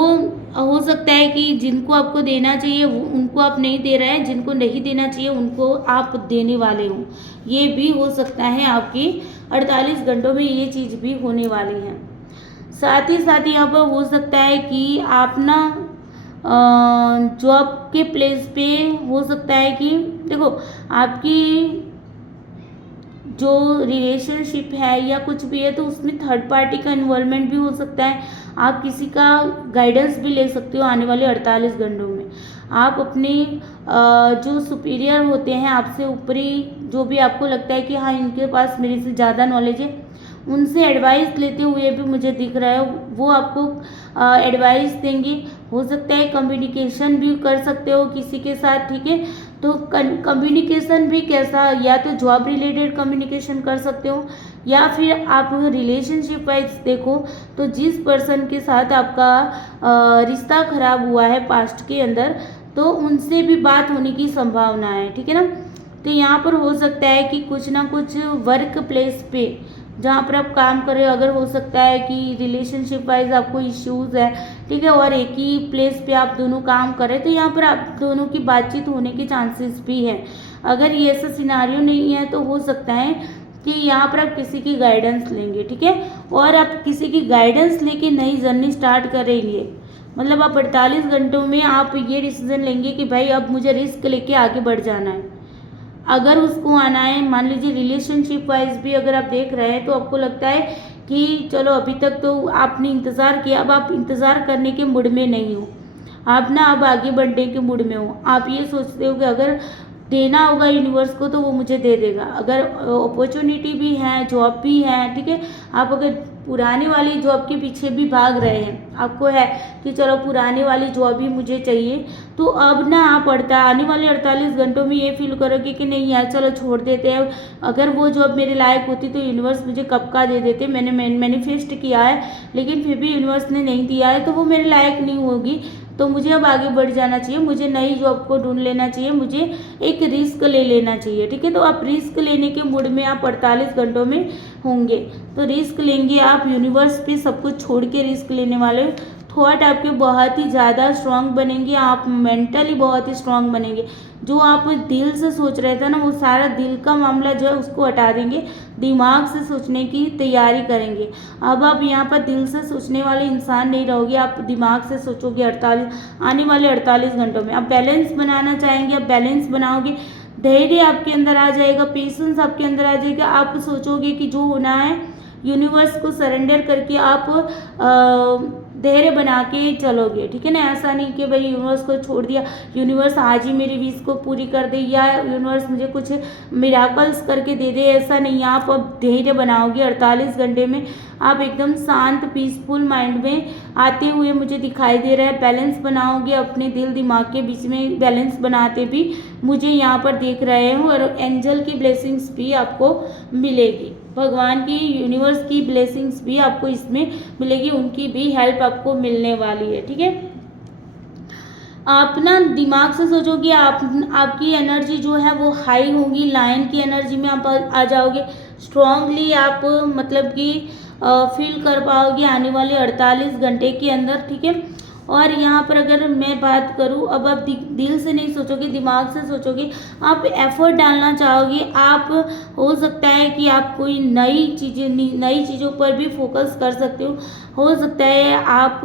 हो सकता है कि जिनको आपको देना चाहिए उनको आप नहीं दे रहे हैं, जिनको नहीं देना चाहिए उनको आप देने वाले हो, ये भी हो सकता है। आपकी 48 घंटों में ये चीज़ भी होने वाली है। साथ ही साथ यहाँ पर हो सकता है कि आप ना जॉब के प्लेस पे हो सकता है कि देखो आपकी जो रिलेशनशिप है या कुछ भी है तो उसमें थर्ड पार्टी का इन्वॉल्वमेंट भी हो सकता है। आप किसी का गाइडेंस भी ले सकते हो आने वाले 48 घंटों में। आप अपने जो सुपीरियर होते हैं, आपसे ऊपरी जो भी आपको लगता है कि हाँ इनके पास मेरे से ज़्यादा नॉलेज है, उनसे एडवाइस लेते हुए भी मुझे दिख रहा है वो आपको एडवाइस देंगे। हो सकता है कम्युनिकेशन भी कर सकते हो किसी के साथ, ठीक है। तो कम्युनिकेशन भी कैसा, या तो जॉब रिलेटेड कम्युनिकेशन कर सकते हो या फिर आप रिलेशनशिप वाइज देखो तो जिस पर्सन के साथ आपका रिश्ता खराब हुआ है पास्ट के अंदर तो उनसे भी बात होने की संभावना है, ठीक है ना। तो यहाँ पर हो सकता है कि कुछ ना कुछ वर्क प्लेस पे जहाँ पर आप काम कर रहे हो, अगर हो सकता है कि रिलेशनशिप वाइज आपको इश्यूज है, ठीक है, और एक ही प्लेस पे आप दोनों काम कर रहे हैं तो यहाँ पर आप दोनों की बातचीत होने के चांसेस भी हैं। अगर ये ऐसा सिनारियो नहीं है तो हो सकता है कि यहाँ पर आप किसी की गाइडेंस लेंगे, ठीक है, और आप किसी की गाइडेंस लेके नई जर्नी स्टार्ट करेंगे। मतलब आप 48 घंटों में आप ये डिसीजन लेंगे कि भाई अब मुझे रिस्क लेके आगे बढ़ जाना है। अगर उसको आना है, मान लीजिए रिलेशनशिप वाइज भी अगर आप देख रहे हैं तो आपको लगता है कि चलो अभी तक तो आपने इंतज़ार किया, अब आप इंतज़ार करने के मूड में नहीं हो, आप ना अब आगे बढ़ने के मूड में हो। आप ये सोचते हो कि अगर देना होगा यूनिवर्स को तो वो मुझे दे देगा। अगर अपॉर्चुनिटी भी है, जॉब भी है, ठीक है, आप अगर पुराने वाली जॉब के पीछे भी भाग रहे हैं, आपको है कि चलो पुराने वाली जॉब ही मुझे चाहिए, तो अब ना आप आने वाले 48 घंटों में ये फील करोगे कि नहीं यार चलो छोड़ देते हैं, अगर वो जॉब मेरे लायक होती तो यूनिवर्स मुझे कब का दे देते, मैंने मैनिफेस्ट किया है लेकिन फिर भी यूनिवर्स ने नहीं दिया है तो वो मेरे लायक नहीं होगी, तो मुझे अब आगे बढ़ जाना चाहिए, मुझे नई जॉब को ढूंढ लेना चाहिए, मुझे एक रिस्क ले लेना चाहिए, ठीक है। तो आप रिस्क लेने के मूड में आप 48 घंटों में होंगे, तो रिस्क लेंगे आप, यूनिवर्स पे सब कुछ छोड़ के रिस्क लेने वाले। थॉट आपके बहुत ही ज़्यादा स्ट्रांग बनेंगे, आप मेंटली बहुत ही स्ट्रांग बनेंगे। जो आप दिल से सोच रहे थे ना वो सारा दिल का मामला जो है उसको हटा देंगे, दिमाग से सोचने की तैयारी करेंगे। अब आप यहाँ पर दिल से सोचने वाले इंसान नहीं रहोगे, आप दिमाग से सोचोगे। आने वाले 48 घंटों में आप बैलेंस बनाना चाहेंगे, आप बैलेंस बनाओगे, धैर्य आपके अंदर आ जाएगा, पेशेंस आपके अंदर आ जाएगा। आप सोचोगे कि जो होना है यूनिवर्स को सरेंडर करके आप धैर्य बना के चलोगे, ठीक है ना। ऐसा नहीं कि भाई यूनिवर्स को छोड़ दिया, यूनिवर्स आज ही मेरी विश को पूरी कर दे या यूनिवर्स मुझे कुछ मिराकल्स करके दे दे, ऐसा नहीं। आप अब धैर्य बनाओगे। 48 घंटे में आप एकदम शांत पीसफुल माइंड में आते हुए मुझे दिखाई दे रहा है। बैलेंस बनाओगे अपने दिल दिमाग के बीच में, बैलेंस बनाते भी मुझे यहाँ पर देख रहे हो। और एंजल की ब्लेसिंग्स भी आपको मिलेगी, भगवान की यूनिवर्स की ब्लेसिंग्स भी आपको इसमें मिलेगी, उनकी भी हेल्प आपको मिलने वाली है, ठीक है। आप ना दिमाग से सोचोगे, आपकी एनर्जी जो है वो हाई होगी, लायन की एनर्जी में आप आ जाओगे। स्ट्रांगली आप मतलब कि फील कर पाओगे आने वाले 48 घंटे के अंदर, ठीक है। और यहाँ पर अगर मैं बात करूँ, अब आप दिल से नहीं सोचोगे, दिमाग से सोचोगे, आप एफर्ट डालना चाहोगे। आप हो सकता है कि आप कोई नई चीज़ों पर भी फोकस कर सकते हो सकता है आप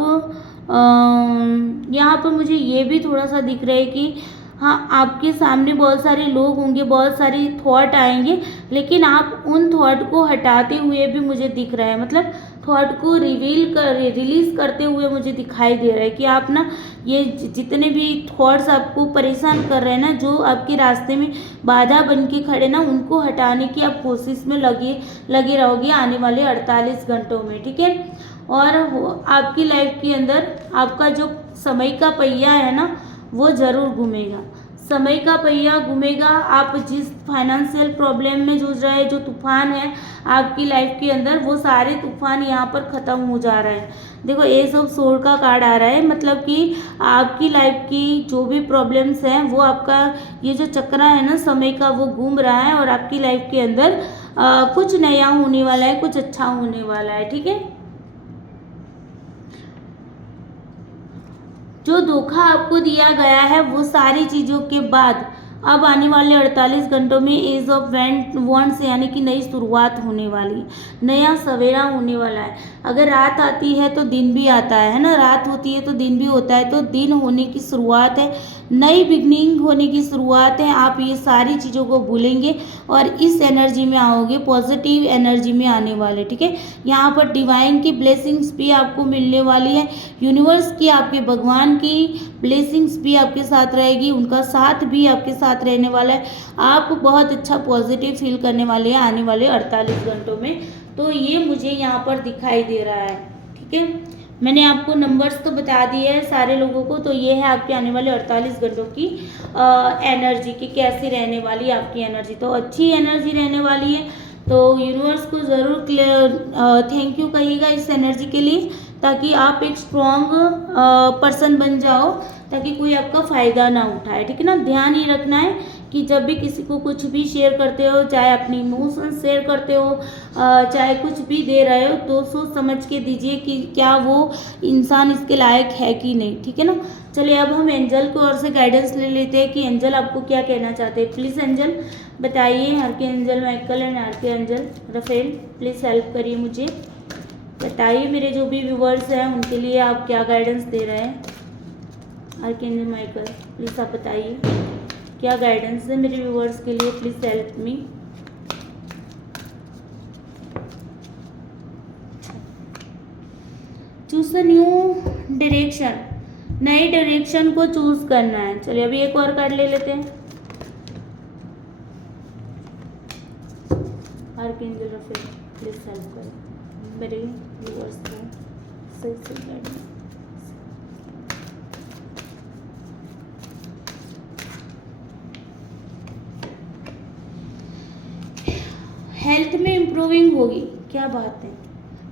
यहाँ पर मुझे ये भी थोड़ा सा दिख रहा है कि हाँ, आपके सामने बहुत सारे लोग होंगे, बहुत सारी थॉट आएंगे, लेकिन आप उन थॉट को हटाते हुए भी मुझे दिख रहा है, मतलब थॉट को रिलीज करते हुए मुझे दिखाई दे रहा है कि आप ना ये जितने भी थॉट्स आपको परेशान कर रहे हैं ना, जो आपके रास्ते में बाधा बन के खड़े ना, उनको हटाने की आप कोशिश में लगे रहोगे आने वाले 48 घंटों में, ठीक है। और आपकी लाइफ के अंदर आपका जो समय का पहिया है ना, वो ज़रूर घूमेगा, समय का पहिया घूमेगा। आप जिस फाइनेंशियल प्रॉब्लम में जूझ रहे हैं, जो तूफान है आपकी लाइफ के अंदर, वो सारे तूफान यहाँ पर ख़त्म हो जा रहे हैं। देखो, एस ऑफ सोर्ड का कार्ड आ रहा है, मतलब कि आपकी लाइफ की जो भी प्रॉब्लम्स हैं, वो आपका ये जो चक्रा है ना समय का, वो घूम रहा है और आपकी लाइफ के अंदर कुछ नया होने वाला है, कुछ अच्छा होने वाला है, ठीक है। जो धोखा आपको दिया गया है, वो सारी चीज़ों के बाद अब आने वाले 48 घंटों में एज ऑफ वॉन्ड्स यानी कि नई शुरुआत होने वाली है, नया सवेरा होने वाला है। अगर रात आती है तो दिन भी आता है ना, रात होती है तो दिन भी होता है, तो दिन होने की शुरुआत है, नई बिगनिंग होने की शुरुआत है। आप ये सारी चीज़ों को भूलेंगे और इस एनर्जी में आओगे, पॉजिटिव एनर्जी में आने वाले, ठीक है। यहाँ पर डिवाइन की ब्लेसिंग्स भी आपको मिलने वाली है, यूनिवर्स की, आपके भगवान की ब्लेसिंग्स भी आपके साथ रहेगी, उनका साथ भी आपके साथ रहने वाला है। आप बहुत अच्छा पॉजिटिव फील करने वाले हैं आने वाले 48 घंटों में, तो ये मुझे यहाँ पर दिखाई दे रहा है, ठीक है। मैंने आपको नंबर्स तो बता दिए हैं सारे लोगों को, तो ये है आपके आने वाले 48 घंटों की एनर्जी की कैसी रहने वाली आपकी एनर्जी। तो अच्छी एनर्जी रहने वाली है, तो यूनिवर्स को ज़रूर थैंक यू कहिएगा इस एनर्जी के लिए, ताकि आप एक स्ट्रॉन्ग पर्सन बन जाओ, ताकि कोई आपका फ़ायदा ना उठाए, ठीक है ना। ध्यान ये रखना है कि जब भी किसी को कुछ भी शेयर करते हो, चाहे अपनी इमोशंस शेयर करते हो, चाहे कुछ भी दे रहे हो, तो सोच समझ के दीजिए कि क्या वो इंसान इसके लायक है कि नहीं, ठीक है ना। चलिए, अब हम एंजल की ओर से गाइडेंस ले लेते हैं कि एंजल आपको क्या कहना चाहते हैं। प्लीज़ एंजल बताइए, archangel Michael and archangel Raphael, please help करिए मुझे, बताइए मेरे जो भी व्यूवर्स हैं उनके लिए आप क्या गाइडेंस दे रहे हैं। आर्कएंजल माइकल, प्लीज़ आप बताइए क्या गाइडेंस है मेरे व्यूवर्स के लिए, please help me. Choose a new direction, नई डायरेक्शन को चूज करना है। चलिए, अभी एक और कार्ड ले लेते हैं। आर्कएंजल रफेल, प्लीज़ हेल्प करें मेरे व्यूवर्स को सही गाइडेंस। हेल्थ में इम्प्रूविंग होगी, क्या बात है।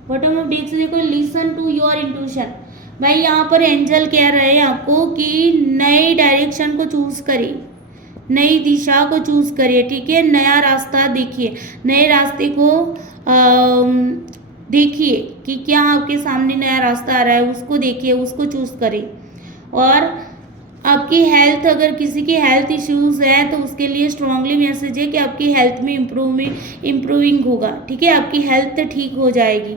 बॉटम ऑफ डेक से देखो, लिसन टू योर इंट्यूशन। भाई यहाँ पर एंजल कह रहे हैं आपको कि नई डायरेक्शन को चूज करिए, नई दिशा को चूज करिए, ठीक है। नया रास्ता देखिए, नए रास्ते को देखिए कि क्या आपके सामने नया रास्ता आ रहा है, उसको देखिए, उसको चूज करें। और आपकी हेल्थ, अगर किसी की हेल्थ इश्यूज है तो उसके लिए स्ट्रांगली मैसेज है कि आपकी हेल्थ में इम्प्रूविंग होगा, ठीक है। आपकी हेल्थ ठीक हो जाएगी,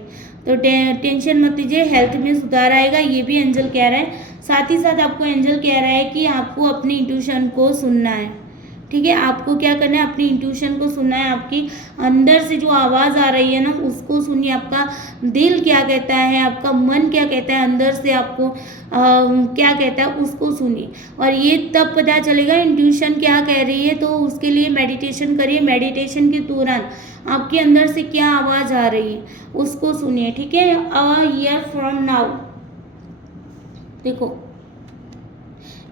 तो टेंशन मत लीजिए, हेल्थ में सुधार आएगा, ये भी एंजल कह रहा है। साथ ही साथ आपको एंजल कह रहा है कि आपको अपनी इंट्यूशन को सुनना है, ठीक है, आपको क्या करना है, अपनी इंट्यूशन को सुनना है, आपकी अंदर से जो आवाज़ आ रही है ना उसको सुनिए, आपका दिल क्या कहता है, आपका मन क्या कहता है, अंदर से आपको क्या कहता है उसको सुनिए। और ये तब पता चलेगा इंट्यूशन क्या कह रही है, तो उसके लिए मेडिटेशन करिए। मेडिटेशन के दौरान आपके अंदर से क्या आवाज़ आ रही है उसको सुनिए। ठीक है, अ ईयर फ्रॉम नाउ, देखो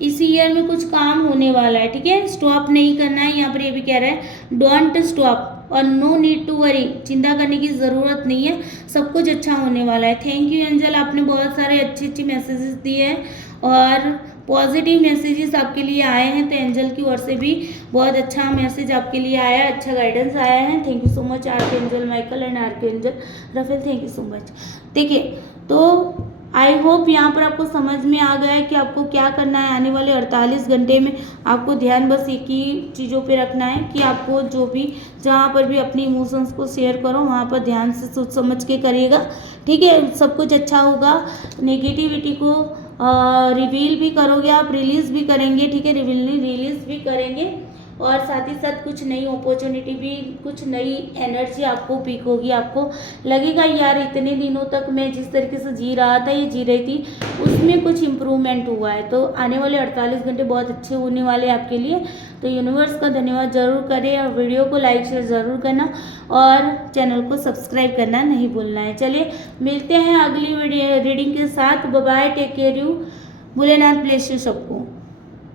इसी ईयर में कुछ काम होने वाला है। ठीक है, स्टॉप नहीं करना है, यहाँ पर ये भी कह रहा है डोंट स्टॉप और नो नीड टू वरी, चिंता करने की ज़रूरत नहीं है, सब कुछ अच्छा होने वाला है। थैंक यू एंजल, आपने बहुत सारे अच्छे मैसेजेस दिए हैं और पॉजिटिव मैसेजेस आपके लिए आए हैं, तो एंजल की ओर से भी बहुत अच्छा मैसेज आपके लिए आया है, अच्छा गाइडेंस आया है। Thank you so much archangel Michael and archangel Raphael, thank you so much. देखिए, तो आई होप यहाँ पर आपको समझ में आ गया है कि आपको क्या करना है आने वाले 48 घंटे में। आपको ध्यान बस एक ही चीज़ों पे रखना है कि आपको जो भी जहाँ पर भी अपनी इमोशंस को शेयर करो वहाँ पर ध्यान से सोच समझ के करिएगा। ठीक है, सब कुछ अच्छा होगा। नेगेटिविटी को रिवील भी करोगे आप, रिलीज़ भी करेंगे। ठीक है, रिलीज़ भी करेंगे और साथ ही साथ कुछ नई अपॉर्चुनिटी भी, कुछ नई एनर्जी आपको पीक होगी। आपको लगेगा यार इतने दिनों तक मैं जिस तरीके से जी रहा था, ये जी रही थी, उसमें कुछ इम्प्रूवमेंट हुआ है। तो आने वाले 48 घंटे बहुत अच्छे होने वाले हैं आपके लिए। तो यूनिवर्स का धन्यवाद जरूर करें और वीडियो को लाइक शेयर ज़रूर करना और चैनल को सब्सक्राइब करना नहीं भूलना है। चलिए मिलते हैं अगली रीडिंग के साथ। Bye bye, take care you, Bholenath bless you सबको।